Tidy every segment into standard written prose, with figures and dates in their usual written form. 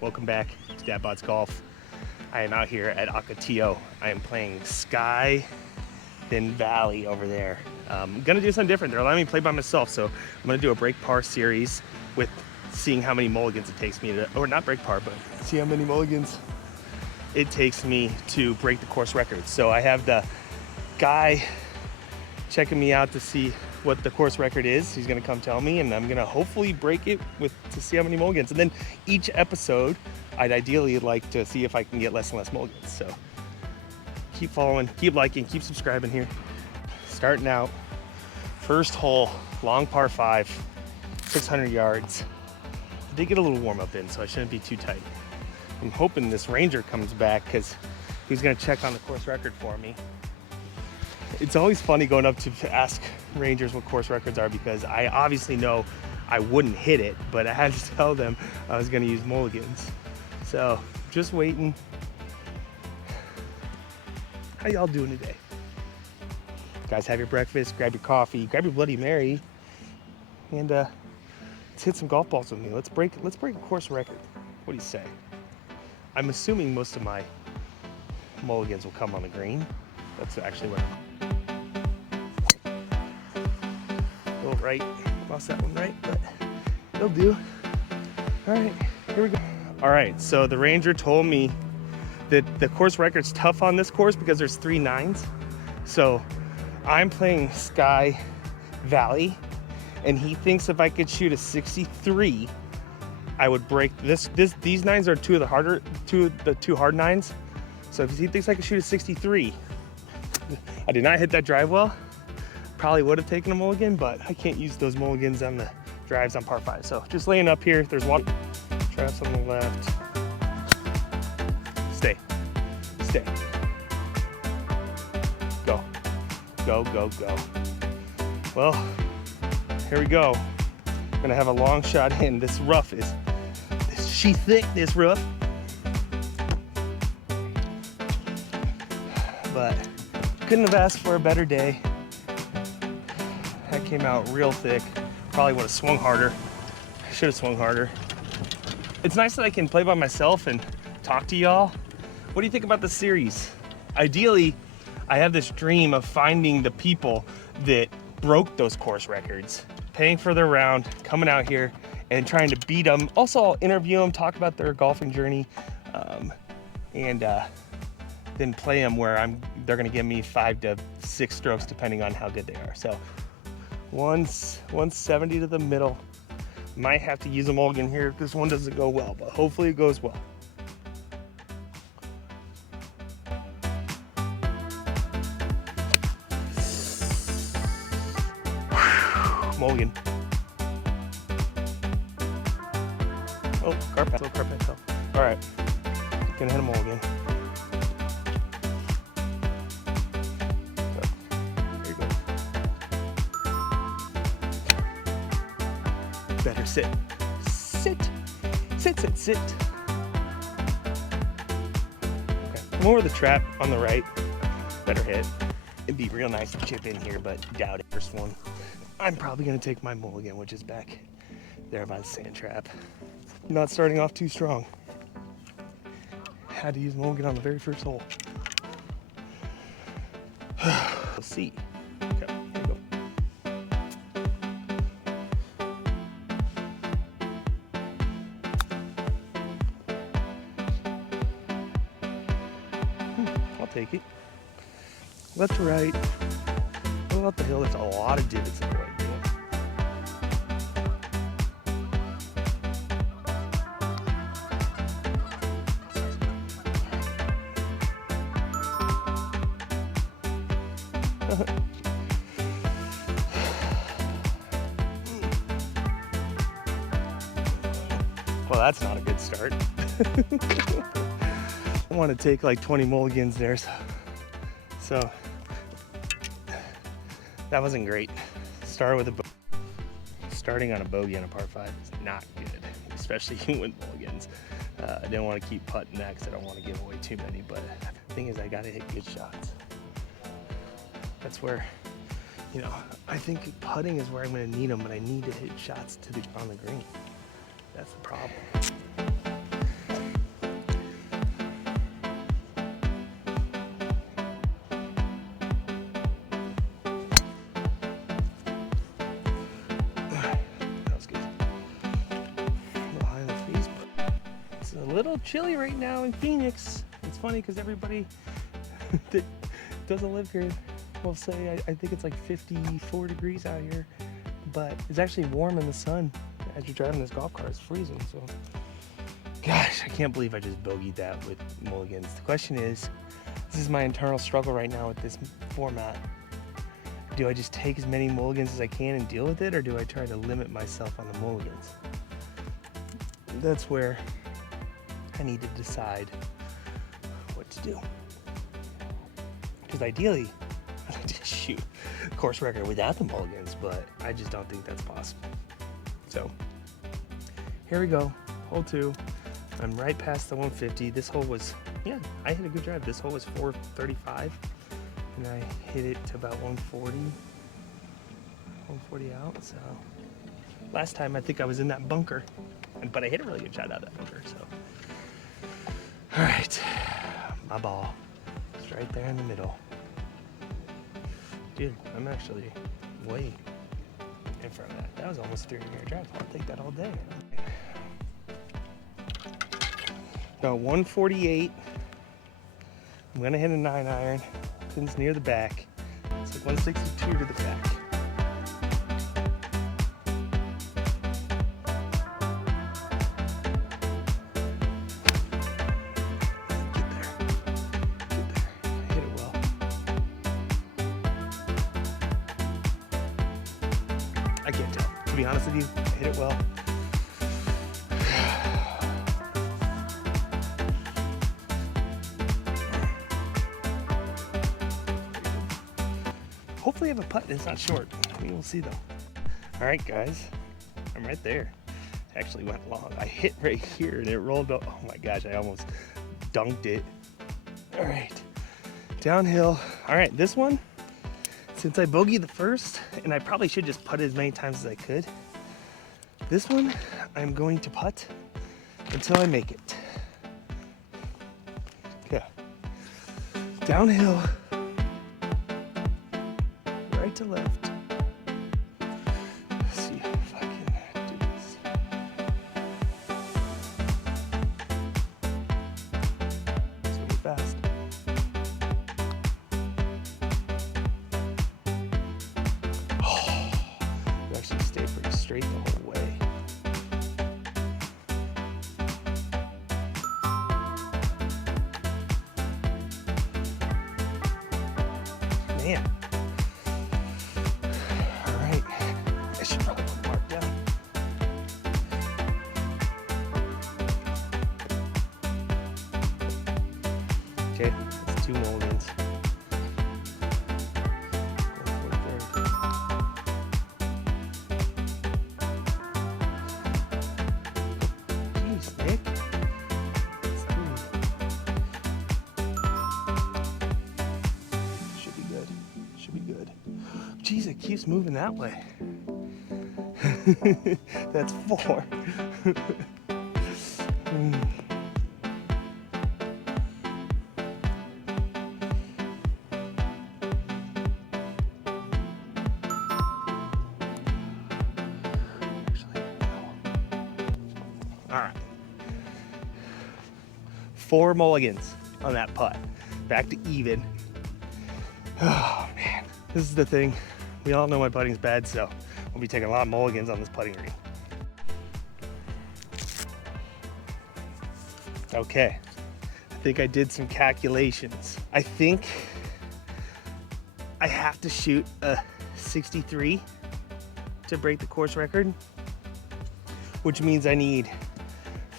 Welcome back to Dadbod's Golf. I am out here at Ocotillo. I am playing Sky, then Valley over there. I'm gonna do something different. They're allowing me to play by myself, so I'm gonna do a break par series with seeing how many mulligans it takes me to, or not break par, but see how many mulligans it takes me to break the course record. So I have the guy checking me out to see what the course record is. He's gonna come tell me, and I'm gonna hopefully break it to see how many mulligans. And then each episode, I'd ideally like to see if I can get less and less mulligans. So keep following, keep liking, keep subscribing here. Starting out, first hole, long par 5, 600 yards. I did get a little warm up in, so I shouldn't be too tight. I'm hoping this ranger comes back because he's gonna check on the course record for me. It's always funny going up to ask rangers what course records are, because I obviously know I wouldn't hit it, but I had to tell them I was gonna use mulligans. So just waiting. How y'all doing today? Guys, have your breakfast, grab your coffee, grab your Bloody Mary, and let's hit some golf balls with me. Let's break a course record. What do you say? I'm assuming most of my mulligans will come on the green. That's actually what a little right, lost that one right, but it'll do. All right, here we go. All right, so the ranger told me that the course record's tough on this course because there's 3 9s. So I'm playing Sky Valley, and he thinks if I could shoot a 63, I would break this. These 9s are two of the hard 9s. So if he thinks I could shoot a 63, I did not hit that drive well. Probably would have taken a mulligan, but I can't use those mulligans on the drives on par 5. So just laying up here, there's one. Traps on the left. Stay. Go. Go. Well, here we go. Gonna have a long shot in. This rough is, she thick, this rough. But couldn't have asked for a better day. That came out real thick. Probably would have swung harder. Should have swung harder. It's nice that I can play by myself and talk to y'all. What do you think about the series? Ideally, I have this dream of finding the people that broke those course records, paying for their round, coming out here and trying to beat them. Also, I'll interview them, talk about their golfing journey, and then play them where they're gonna give me 5 to 6 strokes depending on how good they are. So 170 to the middle. Might have to use a mulligan here if this one doesn't go well, but hopefully it goes well. Mulligan. Oh, car pass. All right, gonna hit a mulligan. There you go. Better sit. Okay, I'm over the trap on the right. Better hit. It'd be real nice to chip in here, but doubt it. First one. I'm probably gonna take my mulligan, which is back there by the sand trap. Not starting off too strong. Had to use mulligan on the very first hole. Let's see. Okay, here we go. I'll take it. Left to right. Going up the hill, there's a lot of divots in the right there. Well, that's not a good start. I want to take like 20 mulligans there, so that wasn't great. Starting on a bogey on a par 5 is not good, especially with mulligans. I didn't want to keep putting that because I don't want to give away too many, but the thing is I got to hit good shots. That's where, you know, I think putting is where I'm going to need them, but I need to hit shots on the green. That's the problem. That was good. A little high in the face, but it's a little chilly right now in Phoenix. It's funny because everybody that doesn't live here will say, I think it's like 54 degrees out here, but it's actually warm in the sun. As you're driving this golf cart, it's freezing. So, gosh, I can't believe I just bogeyed that with mulligans. The question is, this is my internal struggle right now with this format. Do I just take as many mulligans as I can and deal with it, or do I try to limit myself on the mulligans? That's where I need to decide what to do. Because ideally, I'd like to shoot course record without the mulligans, but I just don't think that's possible. So here we go, hole 2. I'm right past the 150. This hole was, yeah, I hit a good drive. This hole was 435, and I hit it to about 140 out. So last time I think I was in that bunker, but I hit a really good shot out of that bunker. So all right, my ball is right there in the middle. Dude, I'm actually way in front of that. That was almost a 3-yard drive. I'll take that all day. Now 148. I'm gonna hit a 9-iron. Pin's near the back. It's like 162 to the back. Get there. Hit it well. I can't tell. To be honest with you, I hit it well. Hopefully I have a putt that's not short. We will see though. All right, guys, I'm right there. Actually went long. I hit right here and it rolled up. Oh my gosh, I almost dunked it. All right, downhill. All right, this one, since I bogeyed the first, and I probably should just putt as many times as I could, this one, I'm going to putt until I make it. Okay. Downhill, right to left. Let's see if I can do this. It's gonna be fast. Oh, it actually stayed pretty straight the whole way. Man. All right. I should probably put the mark down. Okay, that's 2 mulligans. Go for a third. Jeez, Nick. That's 3. Should be good. Should be good. Jeez, it keeps moving that way. That's 4. Actually, no. All right. 4 mulligans on that putt. Back to even. Oh man, this is the thing. We all know my putting's bad, so we'll be taking a lot of mulligans on this putting green. Okay, I think I did some calculations. I think I have to shoot a 63 to break the course record, which means I need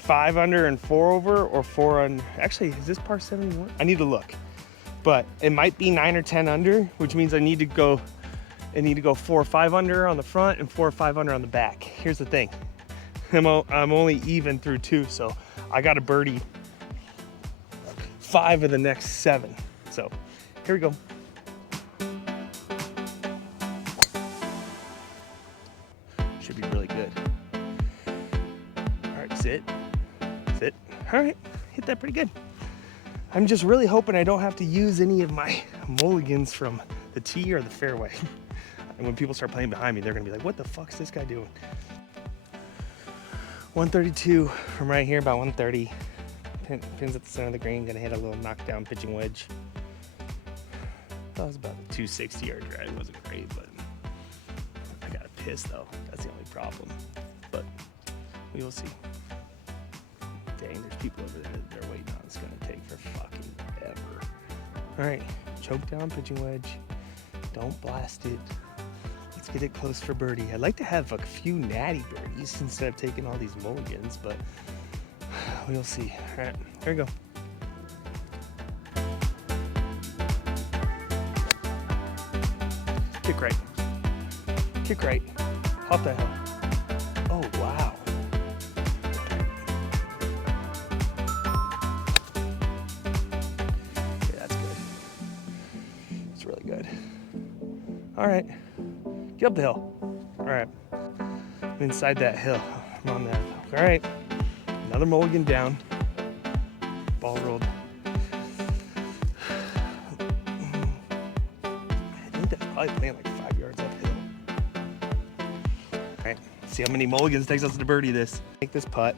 5 under and 4 over, or 4 under. Actually, is this par 71? I need to look, but it might be 9 or 10 under, which means I need to go 4 or 5 under on the front and 4 or 5 under on the back. Here's the thing, I'm only even through 2, so I got to birdie 5 of the next 7. So here we go. Should be really good. All right, sit. All right, hit that pretty good. I'm just really hoping I don't have to use any of my mulligans from the tee or the fairway. And when people start playing behind me, they're gonna be like, what the fuck's this guy doing? 132 from right here, about 130. Pins at the center of the green, gonna hit a little knockdown pitching wedge. That was about a 260 yard drive. It wasn't great, but I got a piss though. That's the only problem. But we will see. Dang, there's people over there that they're waiting on. It's gonna take for fucking ever. All right, choke down pitching wedge. Don't blast it. Let's get it close for birdie. I'd like to have a few natty birdies instead of taking all these mulligans, but we'll see. All right, here we go. Kick right. Kick right. Hop the hill. Oh, wow. Yeah, that's good. It's really good. All right. Get up the hill. All right. I'm inside that hill. I'm on that. All right. Another mulligan down. Ball rolled. I think that's probably playing like 5 yards uphill. All right. See how many mulligans takes us to birdie this. Make this putt.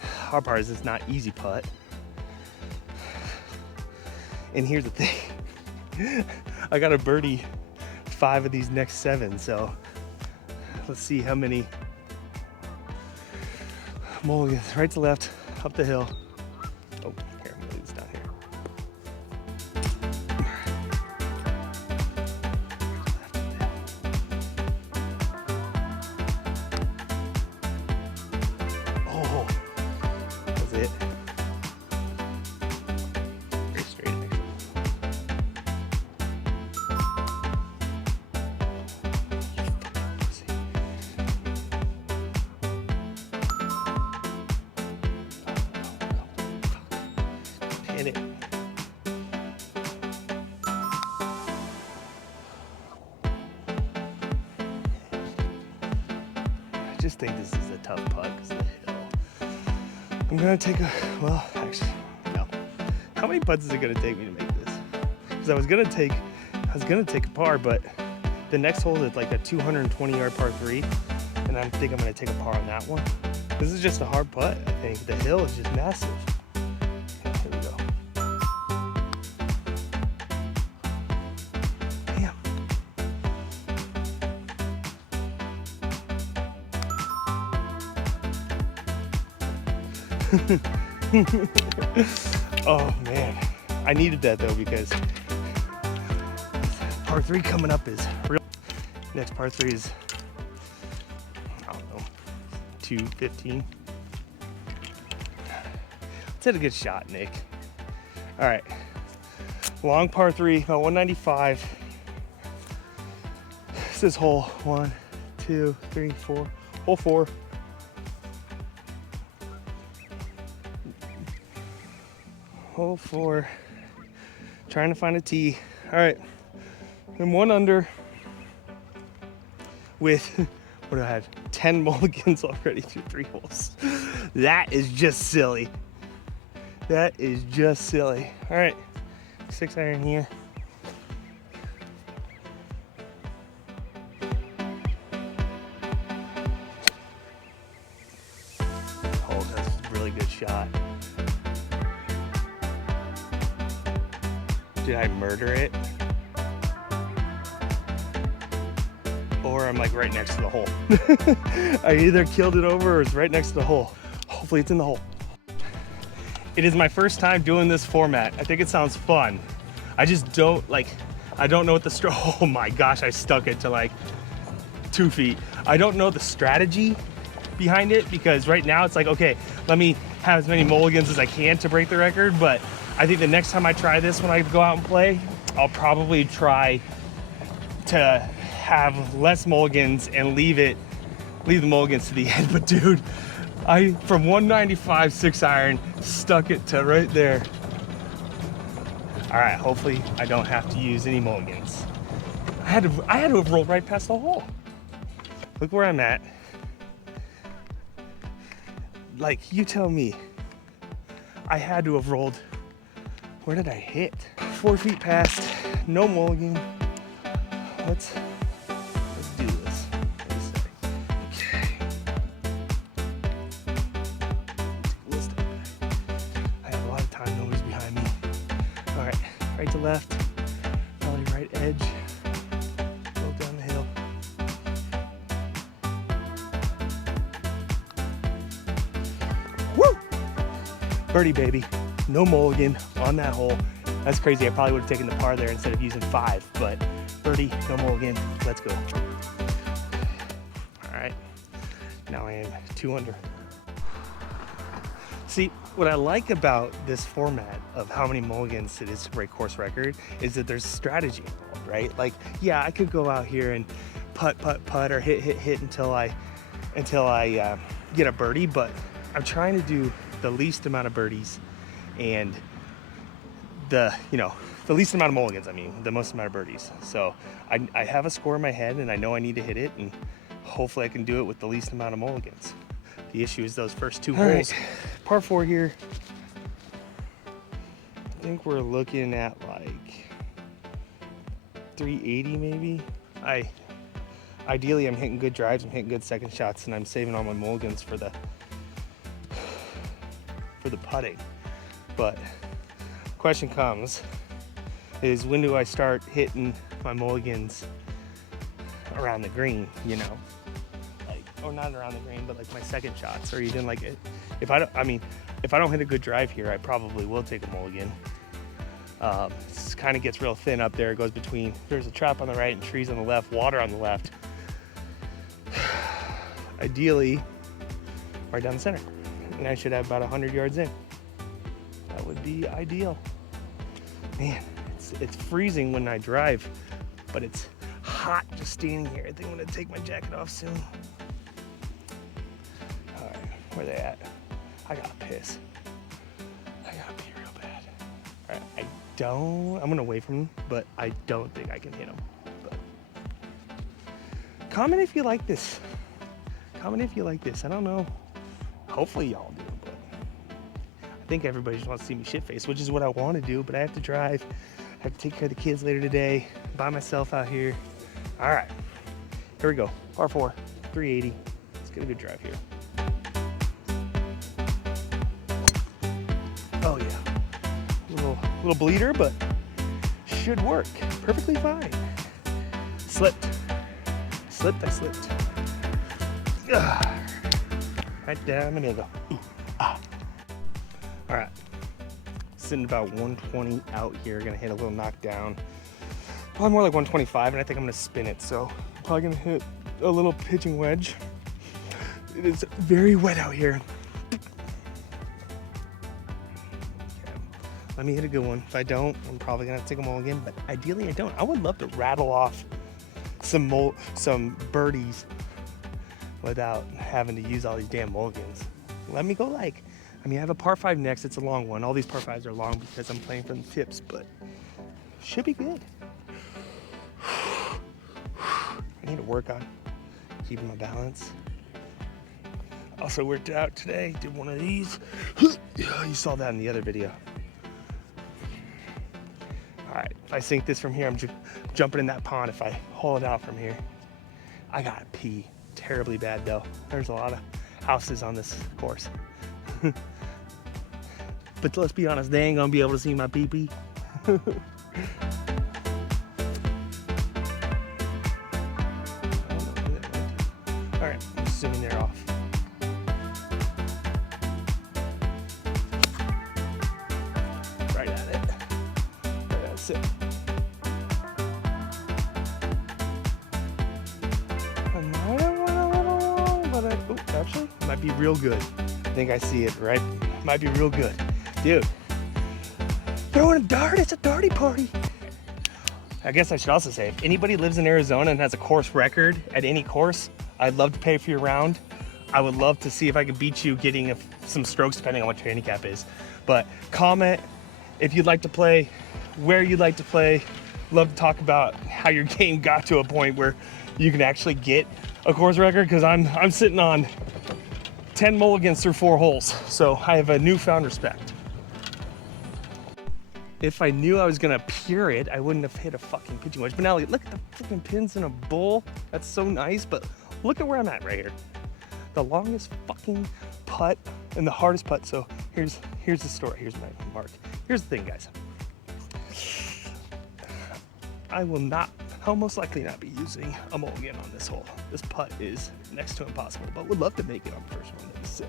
Hard part is it's not easy putt. And here's the thing. I got a birdie 5 of these next 7, so let's see how many mulligans. Right to left, up the hill. Oh, here, I'm gonna leave this down here. Oh, that's it. Very straight in there. Hit it. I just think this is a tough putt because of the hill. I'm gonna take a, well, actually, no. How many putts is it gonna take me to make this? Because I was gonna take a par, but the next hole is like a 220 yard par 3, and I think I'm gonna take a par on that one. This is just a hard putt, I think. The hill is just massive. Here we go. Damn. Oh man, I needed that though because par 3 coming up is real. Next par 3 is, I don't know, 215. Let's hit a good shot, Nick. All right, long par 3, about 195. This is hole 1, 2, 3, 4, hole 4. Hole 4, trying to find a tee. All right, I'm 1 under with, what do I have, 10 mulligans already through 3 holes. That is just silly. That is just silly. All right, 6 iron here. Oh, that's a really good shot. Did I murder it? Or I'm like right next to the hole. I either killed it over or it's right next to the hole. Hopefully it's in the hole. It is my first time doing this format. I think it sounds fun. I just don't I don't know what the oh my gosh, I stuck it to like 2 feet. I don't know the strategy behind it, because right now it's like, okay, let me have as many mulligans as I can to break the record. But I think the next time I try this, when I go out and play, I'll probably try to have less mulligans and leave the mulligans to the end. But dude, I from 195 6-iron stuck it to right there. All right, hopefully I don't have to use any mulligans. I had to have rolled right past the hole. Look where I'm at. Like, you tell me. I had to have rolled. Where did I hit? 4 feet past, no mulligan. Let's do this. Okay. I have a lot of time, nobody's behind me. All right, right to left, probably right edge. Go down the hill. Woo! Birdie, baby. No mulligan on that hole. That's crazy. I probably would have taken the par there instead of using 5, but birdie, no mulligan. Let's go. All right. Now I am 2 under. See, what I like about this format of how many mulligans it is to break course record is that there's strategy involved, right? Like, yeah, I could go out here and putt, or hit until I get a birdie, but I'm trying to do the least amount of birdies and the least amount of mulligans, the most amount of birdies. So I have a score in my head and I know I need to hit it, and hopefully I can do it with the least amount of mulligans. The issue is those first 2 holes. Right. Par 4 here. I think we're looking at like 380 maybe. Ideally I'm hitting good drives, I'm hitting good second shots, and I'm saving all my mulligans for the putting. But question comes is, when do I start hitting my mulligans around the green, like, or not around the green, but like my second shots, or even like if I don't hit a good drive here, I probably will take a mulligan. It kind of gets real thin up there. It goes between, there's a trap on the right and trees on the left, water on the left. Ideally right down the center, and I should have about 100 yards in. That would be ideal. Man, it's freezing when I drive, but it's hot just standing here. I think I'm gonna take my jacket off soon. All right, where they at? I gotta piss. I gotta pee real bad. All right, I'm gonna wait from them, but I don't think I can hit them. But comment if you like this. Comment if you like this. I don't know. Hopefully y'all do, but I think everybody just wants to see me shit-faced, which is what I want to do, but I have to drive. I have to take care of the kids later today, by myself out here. All right, here we go. Par 4, 380. Let's get a good drive here. Oh yeah, little bleeder, but should work perfectly fine. Slipped. I slipped. Ugh. Right down the middle. Ooh, ah. All right, sitting about 120 out here. Gonna hit a little knockdown. Probably more like 125, and I think I'm gonna spin it. So probably gonna hit a little pitching wedge. It is very wet out here. Okay. Let me hit a good one. If I don't, I'm probably gonna take them all again, but ideally I don't. I would love to rattle off some birdies without having to use all these damn mulligans. Let me go I have a par 5 next. It's a long one. All these par 5s are long because I'm playing from the tips, but should be good. I need to work on keeping my balance. Also worked out today, did one of these. You saw that in the other video. All right, if I sink this from here, I'm jumping in that pond if I haul it out from here. I gotta pee terribly bad though. There's a lot of houses on this course. But let's be honest, they ain't gonna be able to see my pee-pee. All right, I'm assuming they're off. Right at it. Right at it. I might have went a little long, but actually, Might be real good. I think I see it, right? Might be real good. Dude, throwing a dart, it's a darty party. I guess I should also say, if anybody lives in Arizona and has a course record at any course, I'd love to pay for your round. I would love to see if I could beat you getting some strokes depending on what your handicap is. But comment if you'd like to play, where you'd like to play. Love to talk about how your game got to a point where you can actually get a course record, because I'm sitting on 10 mulligans through 4 holes. So I have a newfound respect. If I knew I was gonna pure it, I wouldn't have hit a fucking pitching wedge. But now look at the fucking pins in a bowl. That's so nice, but look at where I'm at right here. The longest fucking putt and the hardest putt. So here's the story, here's my mark. Here's the thing, guys. I'll most likely not be using a mulligan on this hole. This putt is next to impossible, but would love to make it on the first one. That'd be sick.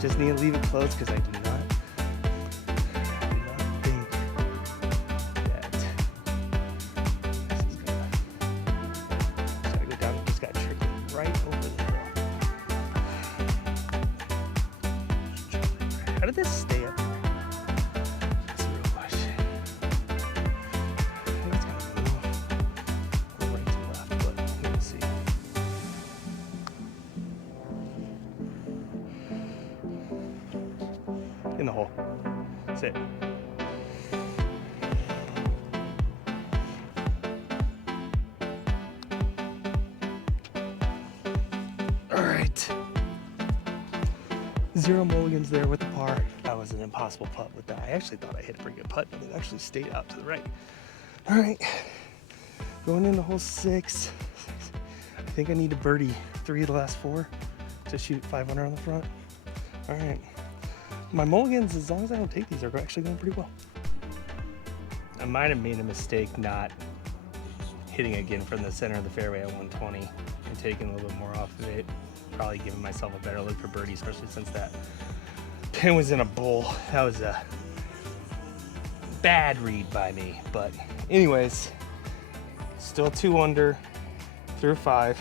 Just need to leave it closed because I do not think that this is gonna. Just gotta go down. Just got tricked right over the hill. How did this stay up there? That's a real question. I think it's gonna move right to left, but we'll see. In the hole. Sit. All right. 0 mulligans there with the par. That was an impossible putt with that. I actually thought I hit a pretty good putt, but it actually stayed out to the right. All right. Going into hole 6. I think I need to birdie 3 of the last 4 to shoot 500 on the front. All right. My mulligans, as long as I don't take these, are actually going pretty well. I might have made a mistake not hitting again from the center of the fairway at 120 and taking a little bit more off of it. Probably giving myself a better look for birdie, especially since that pin was in a bowl. That was a bad read by me. But anyways, still 2 under through 5.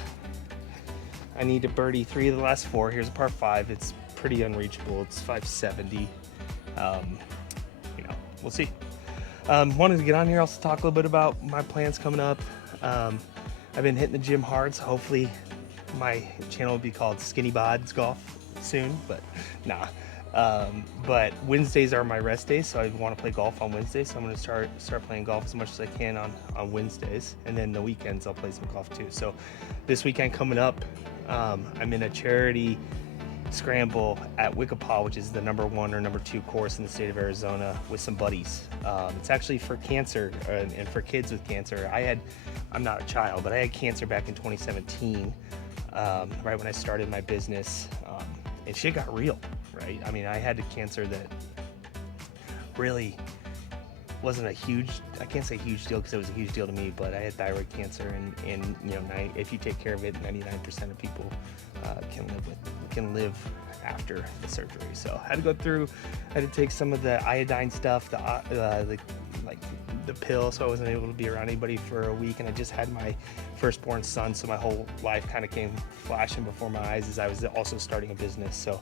I need to birdie 3 of the last 4. Here's a par 5. It's pretty unreachable. It's 570. We'll see. Wanted to get on here also talk a little bit about my plans coming up. I've been hitting the gym hard, so hopefully my channel will be called Skinny Bods Golf soon, but nah. But Wednesdays are my rest days, so I want to play golf on Wednesdays, so I'm going to start playing golf as much as I can on Wednesdays, and then the weekends I'll play some golf too. So this weekend coming up, I'm in a charity scramble at Ocotillo, which is the #1 or #2 course in the state of Arizona, with some buddies. It's actually for cancer and for kids with cancer. I'm not a child, but I had cancer back in 2017, right when I started my business, and shit got real, right? I mean, I had a cancer that really wasn't a huge, I can't say huge deal because it was a huge deal to me, but I had thyroid cancer, and if you take care of it, 99% of people can live after the surgery. So I had to take some of the iodine stuff, the pill, so I wasn't able to be around anybody for a week, and I just had my firstborn son, so my whole life kind of came flashing before my eyes as I was also starting a business. So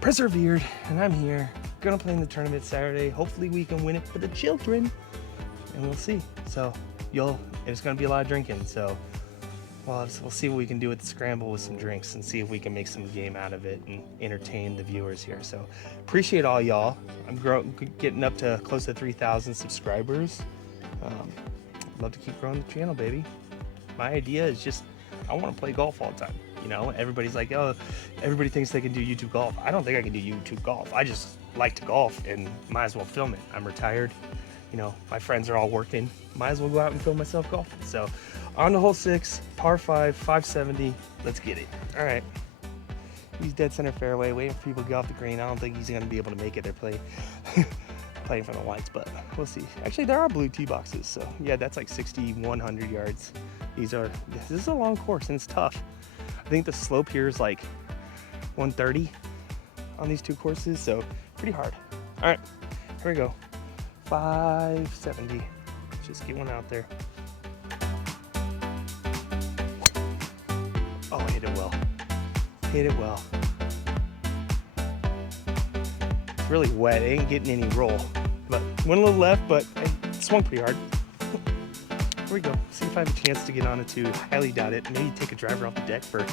persevered, and I'm here, gonna play in the tournament Saturday. Hopefully we can win it for the children, and we'll see. So there's gonna be a lot of drinking, so we'll see what we can do with the scramble with some drinks and see if we can make some game out of it and entertain the viewers here. So appreciate all y'all. I'm getting up to close to 3,000 subscribers. Love to keep growing the channel, baby. My idea is just, I want to play golf all the time. Everybody's like, oh, everybody thinks they can do YouTube golf. I don't think I can do YouTube golf. I just like to golf and might as well film it. I'm retired. My friends are all working. Might as well go out and film myself golfing. So on to hole 6, par 5, 570. Let's get it. All right. He's dead center fairway, waiting for people to get off the green. I don't think he's going to be able to make it. They're playing for the whites, but we'll see. Actually, there are blue tee boxes. So yeah, that's like 100 yards. This is a long course and it's tough. I think the slope here is like 130 on these 2 courses, so pretty hard. All right, here we go. 570. Let's just get one out there. Oh, Hit it well. Hit it well. It's really wet. It ain't getting any roll. But went a little left, but I swung pretty hard. Here we go. See if I have a chance to get on it too. Highly doubt it. Maybe take a driver off the deck for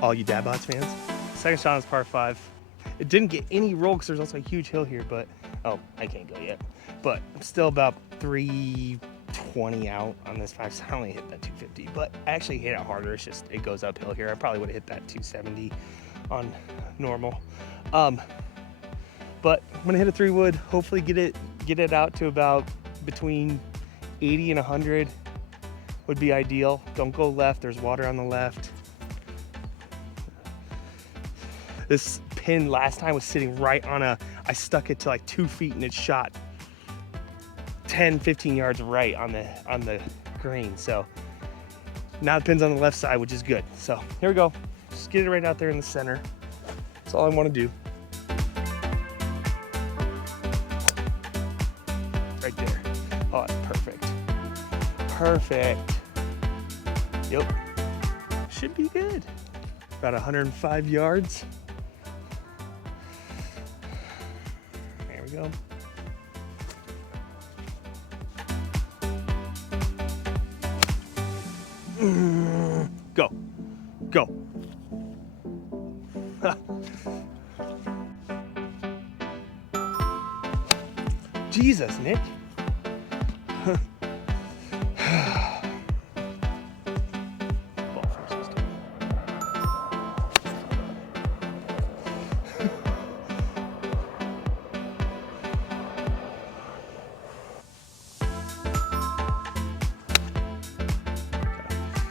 all you Dad Bods fans. Second shot is par 5. It didn't get any roll because there's also a huge hill here, but oh, I can't go yet. But I'm still about 320 out on this 5, so I only hit that 250. But I actually hit it harder. It's just it goes uphill here. I probably would have hit that 270 on normal. But I'm gonna hit a 3-wood. Hopefully get it out to about between 80 and 100 would be ideal. Don't go left. There's water on the left. This pin last time was sitting right on I stuck it to like 2 feet and it shot 10, 15 yards right on the green. So now the pin's on the left side, which is good. So here we go. Just get it right out there in the center. That's all I want to do. Right there. Oh, that's perfect. Perfect. Yep. Should be good. About 105 yards. There we go. Go. Go. Jesus, Nick. Ball first this time.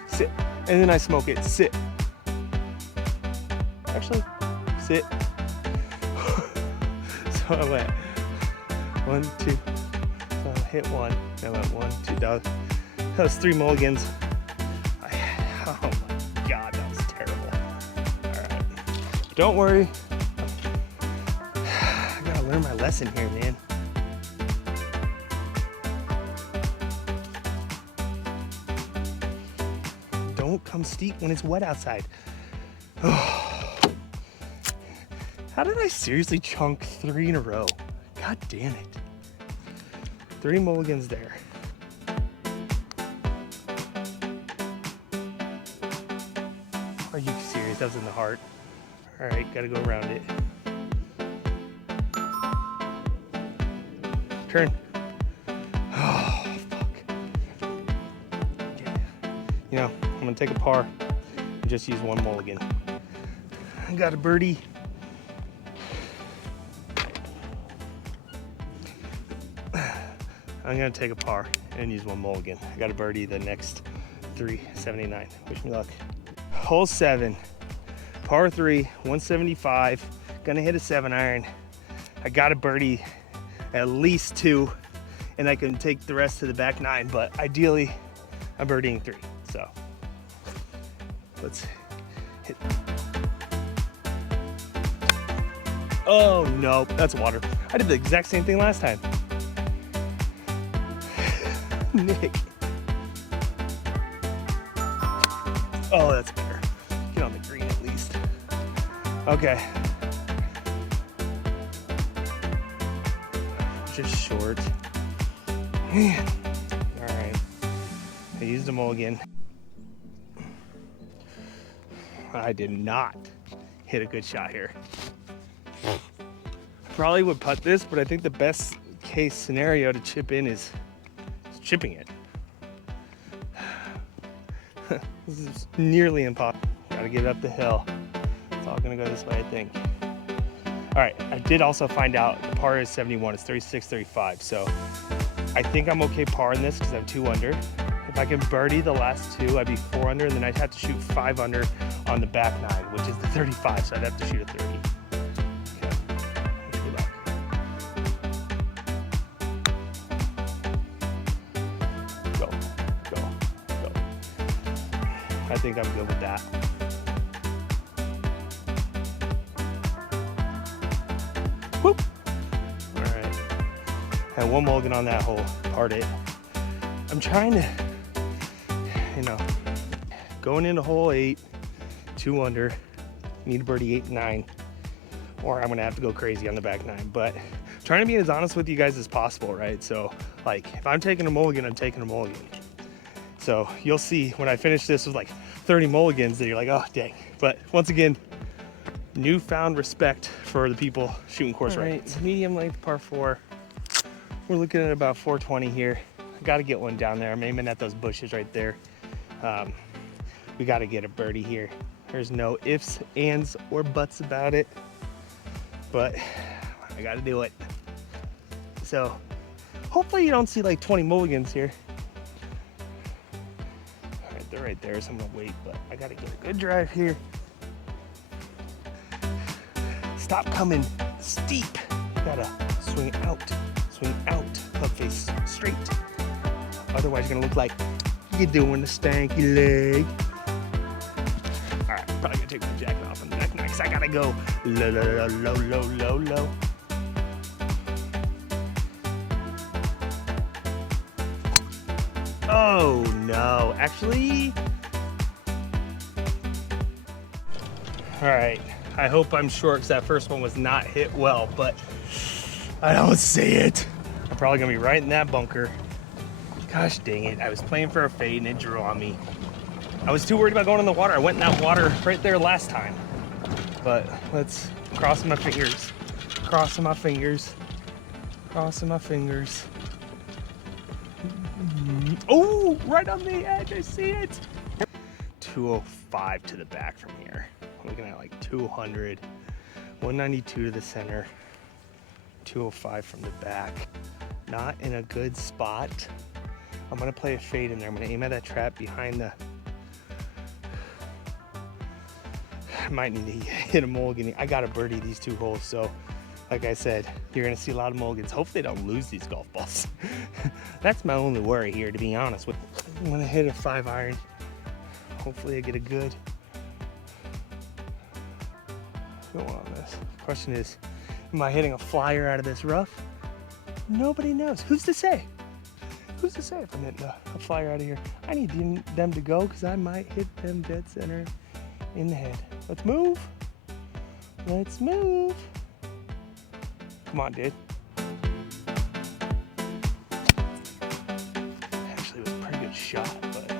Sit. And then I smoke it. Sit. Actually, sit. So I went 1, 2. So I hit 1. I went 1, 2. That was 3 mulligans. Oh my God, that was terrible. All right. Don't worry. I gotta learn my lesson here, man. Don't come steep when it's wet outside. How did I seriously chunk 3 in a row? God damn it. 3 mulligans there. Are you serious? That was in the heart. All right, gotta go around it. Turn. Oh, fuck. Okay. You know, I'm gonna take a par and just use 1 mulligan. I got a birdie. I'm gonna take a par and use 1 mulligan. I got a birdie the next 379. Wish me luck. Hole 7, par 3, 175. Gonna hit a 7-iron. I got a birdie at least 2, and I can take the rest to the back 9. But ideally, I'm birdieing 3. So let's hit. Oh no, that's water. I did the exact same thing last time. Nick. Oh, that's better. Get on the green at least. Okay. Just short. Man. All right. I used a mulligan. I did not hit a good shot here. Probably would putt this, but I think the best case scenario to chip in is chipping it. This is nearly impossible. Gotta get up the hill. It's all gonna go this way, I think. All right, I did also find out the par is 71. It's 36, 35. So I think I'm okay par in this because I'm 2 under. If I can birdie the last 2, I'd be 4 under, and then I'd have to shoot 5 under on the back 9, which is the 35. So I'd have to shoot a 30. I think I'm good with that. Whoop! All right. I had 1 mulligan on that hole. Part it. I'm trying to, going into hole 8, 2 under, need a birdie 8 and 9, or I'm gonna have to go crazy on the back 9. But trying to be as honest with you guys as possible, right? So like, if I'm taking a mulligan, I'm taking a mulligan. So you'll see when I finish this with like 30 mulligans that you're like, oh dang. But once again, newfound respect for the people shooting course records. Medium length par 4. We're looking at about 420 here. I got to get one down there. I'm aiming at those bushes right there. We got to get a birdie here. There's no ifs, ands, or buts about it, but I got to do it. So hopefully you don't see like 20 mulligans here. All right, they're right there, so I'm gonna wait, but I got to get a good drive here. Stop coming steep. Gotta swing out, club face straight. Otherwise, you're gonna look like you're doing the stanky leg. All right, probably gonna take my jacket off on the back next. I gotta go low, low, low, low, low, low. Oh no, actually. All right, I hope I'm short because that first one was not hit well, but I don't see it. I'm probably gonna be right in that bunker. Gosh dang it, I was playing for a fade and it drew on me. I was too worried about going in the water. I went in that water right there last time. But let's cross my fingers. Crossing my fingers. Crossing my fingers. Oh, right on the edge, I see it. 205 to the back from here. I'm looking at like 200, 192 to the center, 205 from the back. Not in a good spot. I'm gonna play a fade in there. I'm gonna aim at that trap behind the, I might need to hit a mulligan. I got to birdie these 2 holes, so like I said, you're gonna see a lot of mulligans. Hopefully they don't lose these golf balls. That's my only worry here, to be honest with you. I'm gonna hit a 5 iron. Hopefully I get a good going on this. Question is, am I hitting a flyer out of this rough? Nobody knows. Who's to say? Who's to say if I'm hitting a flyer out of here? I need them to go because I might hit them dead center in the head. Let's move. Let's move. Come on, dude. Actually, it was a pretty good shot, but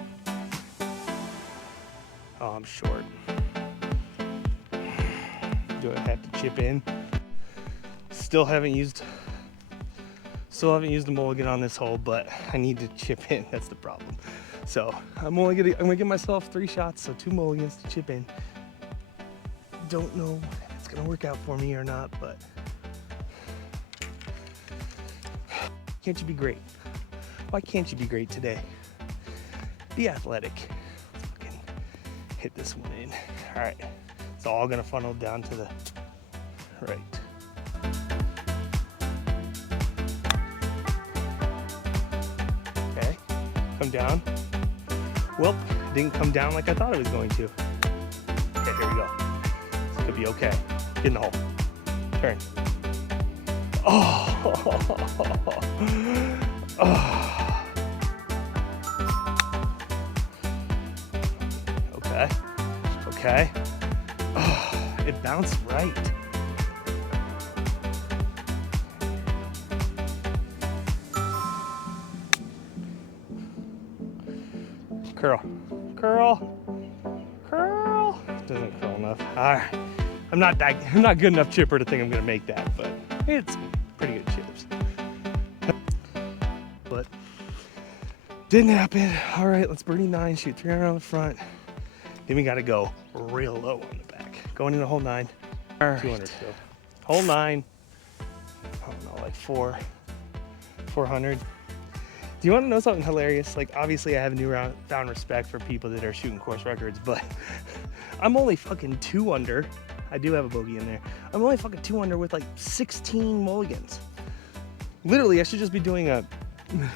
oh, I'm short. Do I have to chip in? Still haven't used a mulligan on this hole, but I need to chip in. That's the problem. So I'm gonna give myself 3 shots, so 2 mulligans to chip in. Don't know if it's gonna work out for me or not, but can't you be great? Why can't you be great today? Be athletic. Let's fucking hit this one in. All right, it's all gonna funnel down to the right. Okay, come down. Well, it didn't come down like I thought it was going to. Okay, here we go. This could be okay. Get in the hole. Turn. Oh. Oh. Okay. Okay. Oh, it bounced right. Curl. Curl. Curl. Doesn't curl enough. All right. I'm not good enough chipper to think I'm gonna make that, but it's pretty good chips. But didn't happen. All right, let's birdie 9, shoot 3 iron on the front. Then we gotta go real low on the back. Going into hole 9. All right. 200 still. Hole 9. I don't know, like 400. Do you want to know something hilarious? Like, obviously I have newfound respect for people that are shooting course records, but I'm only fucking 2 under. I do have a bogey in there. I'm only fucking 2 under with like 16 mulligans. Literally, I should just be doing a,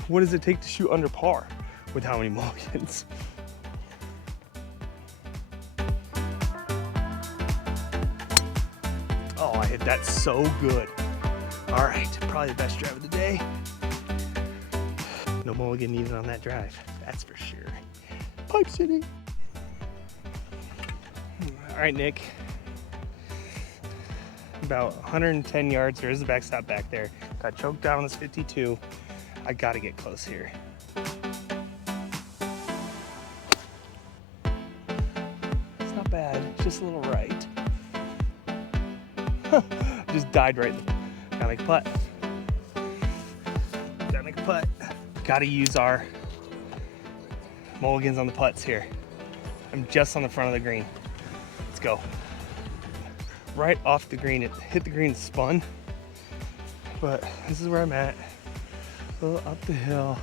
what does it take to shoot under par with how many mulligans? Oh, I hit that so good. All right, probably the best drive of the day. No mulligan needed on that drive, that's for sure. Pipe City. All right, Nick. About 110 yards. There is a backstop back there. Got choked down on this 52. I gotta get close here. It's not bad. It's just a little right. Just died right. Gotta make a putt. Gotta make a putt. Gotta use our mulligans on the putts here. I'm just on the front of the green. Let's go. Right off the green. It hit the green, spun. But this is where I'm at. A little up the hill.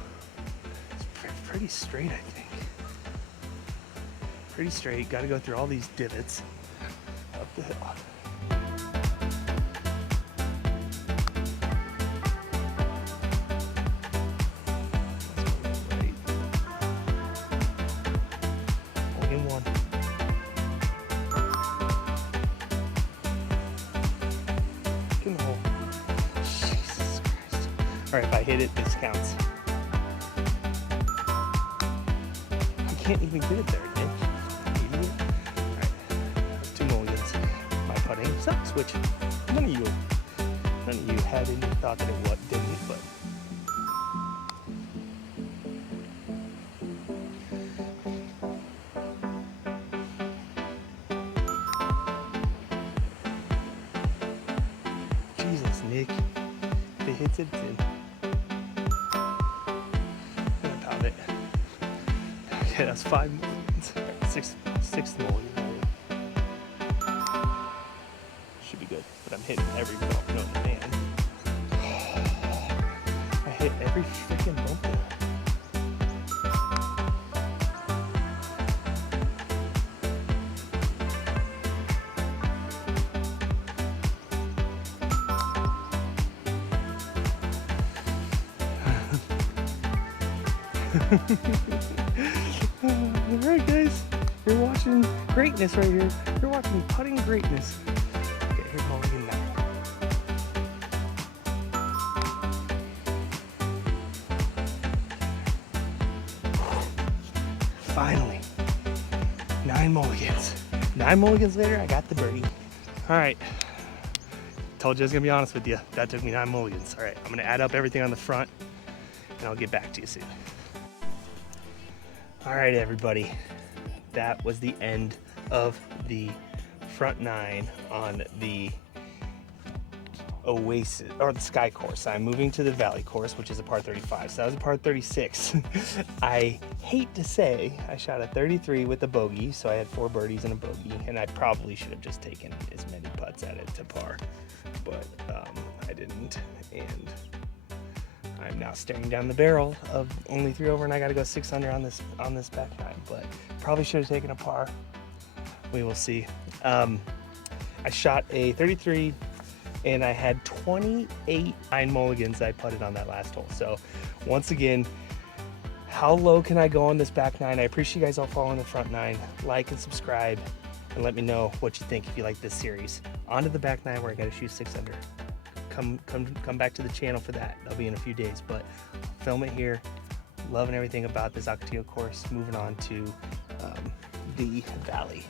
It's pretty straight, I think. Pretty straight. Got to go through all these divots. Up the hill. All right, if I hit it, this counts. I can't even get it there, Nick. Idiot. All right, that's 2 mulligans. My putting sucks, which none of you had any thought that it didn't, but. Jesus, Nick. If it hits it, it's in. Okay, that's 5 mulligans. Sixth mulligan. Should be good, but I'm hitting every bump. No, man. I hit every freaking bump there. Alright guys, you're watching greatness right here. You're watching putting greatness. Okay, here's mulligan now. Finally, 9 mulligans. 9 mulligans later, I got the birdie. Alright, told you I was gonna be honest with you. That took me 9 mulligans. Alright, I'm gonna add up everything on the front and I'll get back to you soon. All right, everybody, that was the end of the front 9 on the Oasis, or the Sky course. I'm moving to the Valley course, which is a par 35, so that was a par 36. I hate to say I shot a 33 with a bogey, so I had 4 birdies and a bogey, and I probably should have just taken as many putts at it to par, but I didn't, and I'm now staring down the barrel of only 3 over, and I got to go 6 under on this back 9. But probably should have taken a par. We will see. I shot a 33, and I had 28 9 mulligans I putted on that last hole. So once again, how low can I go on this back 9? I appreciate you guys all following the front 9. Like and subscribe, and let me know what you think if you like this series. On to the back 9 where I got to shoot 6 under. Come back to the channel for that. That'll be in a few days, but I'll film it here. Loving everything about this Ocotillo course. Moving on to the Valley.